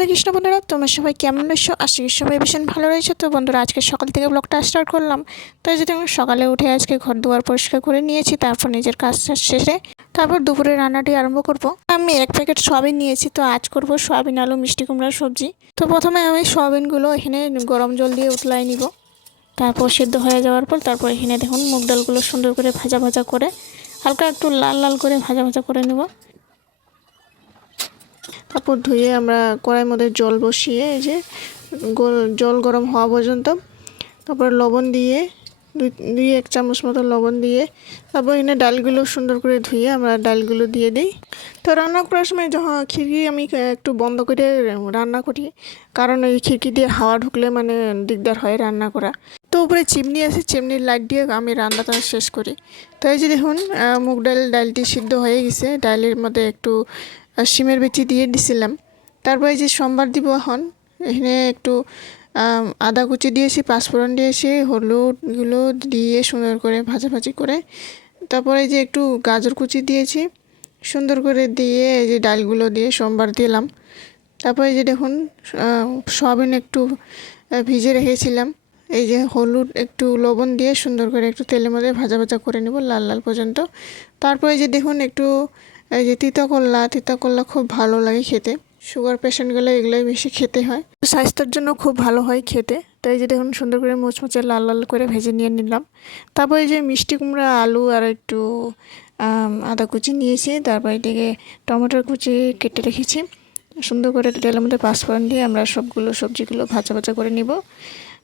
হরে কৃষ্ণ বন্ধুরা, তোমরা সবাই কেমন রয়েছো? আশা করি সবাই ভীষণ ভালো রয়েছে। তো বন্ধুরা, আজকে সকাল থেকে ব্লগটা স্টার্ট করলাম। তাই যদি আমি সকালে উঠে আজকে ঘর দুয়ার পরিষ্কার করে নিয়েছি, তারপর নিজের কাজ শেষে তারপর দুপুরে রান্নাটি আরম্ভ করব। আমি 1 প্যাকেট সয়াবিন নিয়েছি, তো আজ করব সয়াবিন আলু মিষ্টি কুমড়ার সবজি। তো প্রথমে আমি সয়াবিনগুলো এখানে গরম জল দিয়ে উতলাই নিব। তারপর সেদ্ধ হয়ে যাওয়ার পর তারপর এখানে দেখুন মুগ ডালগুলো সুন্দর করে ভাজা ভাজা করে হালকা একটু লাল লাল করে ভাজা ভাজা করে নেব। তারপর ধুয়ে আমরা কড়াইয়ের মধ্যে জল বসিয়ে এই যে জল গরম হওয়া পর্যন্ত তারপর লবণ দিয়ে দুই 1 চামচ মতো লবণ দিয়ে তারপর এখানে ডালগুলো সুন্দর করে ধুয়ে আমরা ডালগুলো দিয়ে দিই। তো রান্না করার সময় যখন খিড়কি আমি একটু বন্ধ করে রান্না করি, কারণ এই খিড়কি দিয়ে হাওয়া ঢুকলে মানে দিকদার হয় রান্না করা। তো উপরে চিমনি আছে, চিমনির লাইট দিয়ে আমি রান্নাটা শেষ করি। তো এই যে দেখুন মুগ ডালটি সিদ্ধ হয়ে গেছে। ডালের মধ্যে একটু শিমের বিচি দিয়ে দিছিলাম। তারপর এই যে সম্বার দিব এখন এখানে একটু আদা কুচি দিয়েছি, পাঁচফোড়ন দিয়েছি, হলুদগুলো দিয়ে সুন্দর করে ভাজাভাজি করে তারপরে এই যে একটু গাজর কুচি দিয়েছি সুন্দর করে দিয়ে এই যে ডালগুলো দিয়ে সম্বার দিলাম। তারপরে এই যে দেখুন সয়াবিন একটু ভিজে রেখেছিলাম, এই যে হলুদ একটু লবণ দিয়ে সুন্দর করে একটু তেলের মধ্যে ভাজা ভাজা করে নেব লাল লাল পর্যন্ত। তারপরে যে দেখুন একটু এই যে তিতা করলা খুব ভালো লাগে খেতে। সুগার পেশেন্টগুলো এগুলোই বেশি খেতে হয়, স্বাস্থ্যের জন্য খুব ভালো হয় খেতে। তো এই যে দেখুন সুন্দর করে মুচমুচে লাল লাল করে ভেজে নিয়ে নিলাম। তারপর এই যে মিষ্টি কুমড়া আলু আর একটু আদা কুচি নিয়েছি, তারপর এদিকে টমেটোর কুচি কেটে রেখেছি। সুন্দর করে তেলের মধ্যে পাঁচফোড়ন দিয়ে আমরা সবগুলো সবজিগুলো ভাজা ভাজা করে নিব।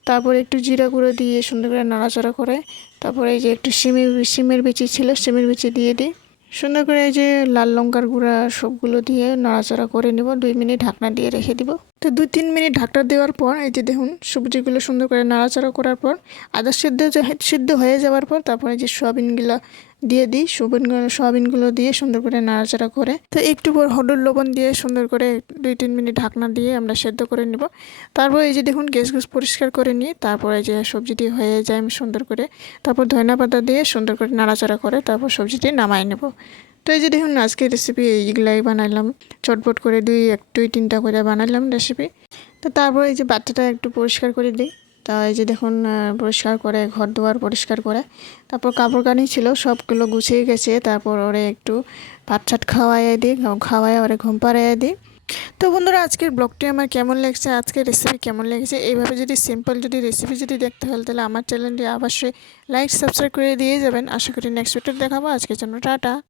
তারপর একটু জিরা গুঁড়ো দিয়ে সুন্দর করে নাড়াচাড়া করে তারপরে এই যে একটু শিমের বিচি ছিল, শিমের বিচি দিয়ে দিই। সুন্দর করে এই যে লাল লঙ্কার গুঁড়া সবগুলো দিয়ে নাড়াচাড়া করে নেব। 2 মিনিট ঢাকনা দিয়ে রেখে দিব। তো 2-3 মিনিট ঢাকনা দেওয়ার পর এই যে দেখুন সবজিগুলো সুন্দর করে নাড়াচাড়া করার পর আদা সিদ্ধ হয়ে যাওয়ার পর তারপরে যে সয়াবিনগুলো দিয়ে দিই। সয়াবিনগুলো দিয়ে সুন্দর করে নাড়াচাড়া করে তো একটু পর হলুদ লবণ দিয়ে সুন্দর করে 2-3 মিনিট ঢাকনা দিয়ে আমরা সেদ্ধ করে নেব। তারপর এই যে দেখুন গ্যাস পরিষ্কার করে নিই। তারপরে যে সবজিটি হয়ে যায় আমি সুন্দর করে তারপর ধনিয়া পাতা দিয়ে সুন্দর করে নাড়াচাড়া করে তারপর সবজিটি নামাই নেব। তো এই যে দেখুন আজকের রেসিপি এইগুলাই বানাইলাম, চটপট করে 2-3টা করে বানাইলাম রেসিপি। তো তারপর এই যে বাচ্চাটা একটু পরিষ্কার করে দিই। তা এই যে দেখুন পরিষ্কার করে ঘর দুয়ার পরিষ্কার করে তারপর কাপড় কানি ছিল সবগুলো গুছিয়ে গেছে। তারপর ওরে একটু ভাত ছাট খাওয়াই ওরে ঘুম পাড়াইয়ে দিই। তো বন্ধুরা, আজকের ব্লগটি আমার কেমন লেগেছে, আজকের রেসিপি কেমন লেগেছে, এইভাবে যদি সিম্পল যদি রেসিপি যদি দেখতে হলে তাহলে আমার চ্যানেলটি অবশ্যই লাইক সাবস্ক্রাইব করে দিয়ে যাবেন। আশা করি নেক্সট ভিডিও দেখাবো। আজকের জন্য টাটা।